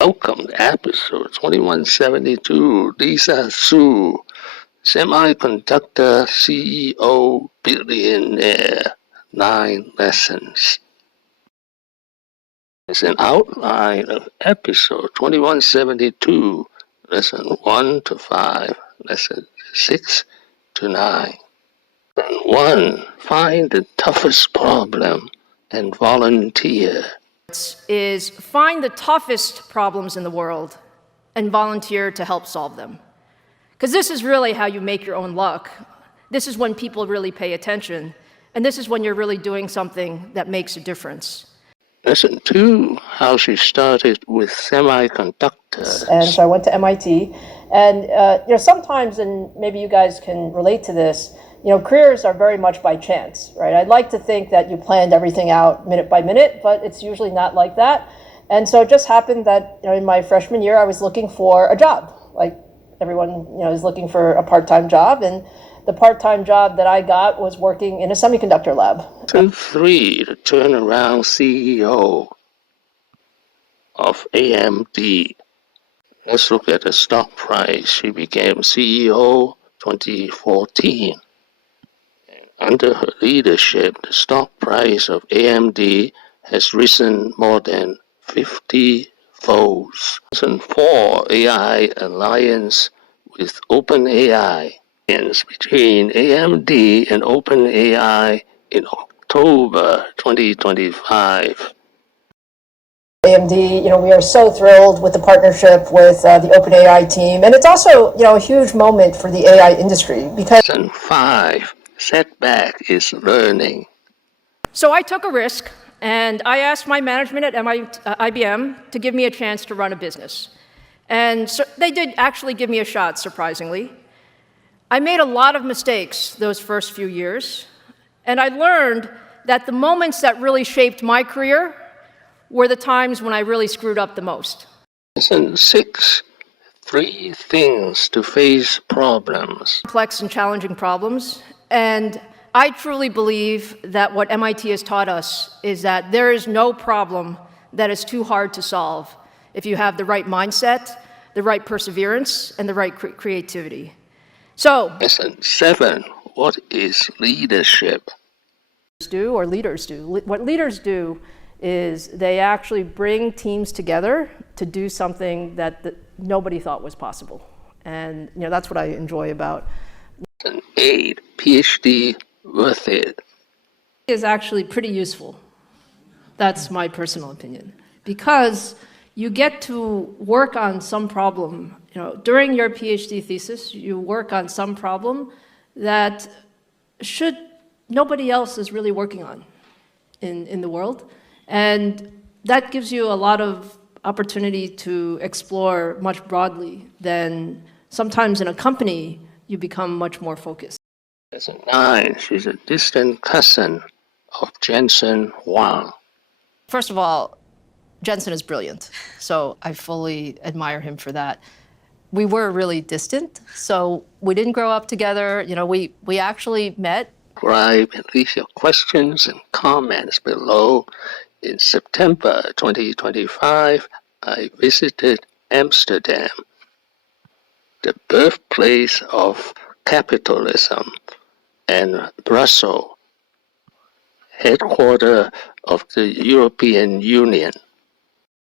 Welcome to episode 2172. Lisa Su, Semiconductor CEO Billionaire. 9 lessons. It's an outline of episode 2172, lesson 1 to 5, lesson 6 to 9. Lesson 1. Find the toughest problem and volunteer. Is find the toughest problems in the world and volunteer to help solve them. Because this is really how you make your own luck. This is when people really pay attention. And this is when you're really doing something that makes a difference. Lesson 2, how she started with semiconductors. And so I went to MIT. And sometimes, and maybe you guys can relate to this, careers are very much by chance, right? I'd like to think that you planned everything out minute by minute, but it's usually not like that. And so it just happened that, in my freshman year, I was looking for a job. Like everyone, is looking for a part-time job. And the part-time job that I got was working in a semiconductor lab. Lesson 3, the turnaround CEO of AMD. Let's look at the stock price. She became CEO 2014. Under her leadership, the stock price of AMD has risen more than 50 folds. Lesson 4, AI alliance with OpenAI. Between AMD and OpenAI in October 2025. AMD, we are so thrilled with the partnership with the OpenAI team. And it's also, a huge moment for the AI industry because... Lesson 5, setback is learning. So I took a risk, and I asked my management at IBM to give me a chance to run a business. And so they did actually give me a shot, surprisingly. I made a lot of mistakes those first few years, and I learned that the moments that really shaped my career were the times when I really screwed up the most. Lesson 6, 3 things to face problems. Complex and challenging problems, and I truly believe that what MIT has taught us is that there is no problem that is too hard to solve if you have the right mindset, the right perseverance, and the right creativity. So, Lesson 7, what is leadership? Leaders do. What leaders do is they actually bring teams together to do something that nobody thought was possible. And that's what I enjoy about. Lesson 8, PhD worth it. Is actually pretty useful. That's my personal opinion. Because you get to work on some problem. During your PhD thesis, you work on some problem that nobody else is really working on in the world. And that gives you a lot of opportunity to explore much broadly than sometimes in a company, you become much more focused. Lesson 9, she's a distant cousin of Jensen Huang. First of all, Jensen is brilliant, so I fully admire him for that. We were really distant, so we didn't grow up together. We actually met. Subscribe and leave your questions and comments below. In September 2025, I visited Amsterdam, the birthplace of capitalism, and Brussels, headquarters of the European Union.